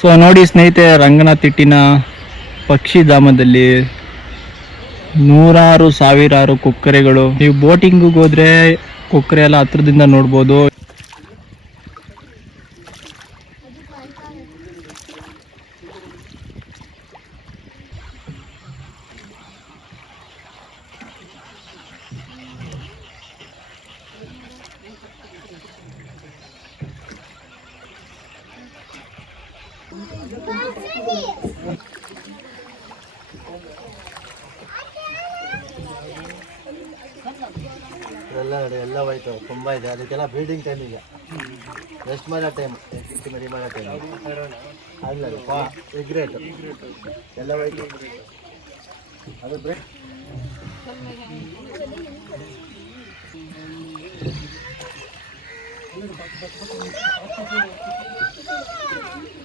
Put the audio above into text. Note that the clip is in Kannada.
ಸೊ ನೋಡಿ ಸ್ನೇಹಿತೆ ರಂಗನಾಥಿಟ್ಟಿನ ಪಕ್ಷಿಧಾಮದಲ್ಲಿ ನೂರಾರು, ಸಾವಿರಾರು ಕೊಕ್ಕರೆಗಳು. ನೀವು ಬೋಟಿಂಗಿಗೆ ಹೋದ್ರೆ ಕೊಕ್ಕರೆ ಎಲ್ಲ ಹತ್ರದಿಂದ ನೋಡ್ಬೋದು. ಎಲ್ಲ ನೋಡಿ ಎಲ್ಲ ಹೋಯ್ತು, ತುಂಬ ಇದೆ. ಅದಕ್ಕೆಲ್ಲ ಬ್ರೀಡಿಂಗ್ ಟೈಮ್ ಈಗ. ರೆಸ್ಟ್ ಮಾಡೋ ಟೈಮ್ ಹೆಚ್ಚು ಮರಿ ಮಾಡೋ ಟೈಮ್ ಅಲ್ಲ ಪಾ ಎಲ್ಲ ಹೋಯ್ತು. ಅದು ಬ್ರೇಕ್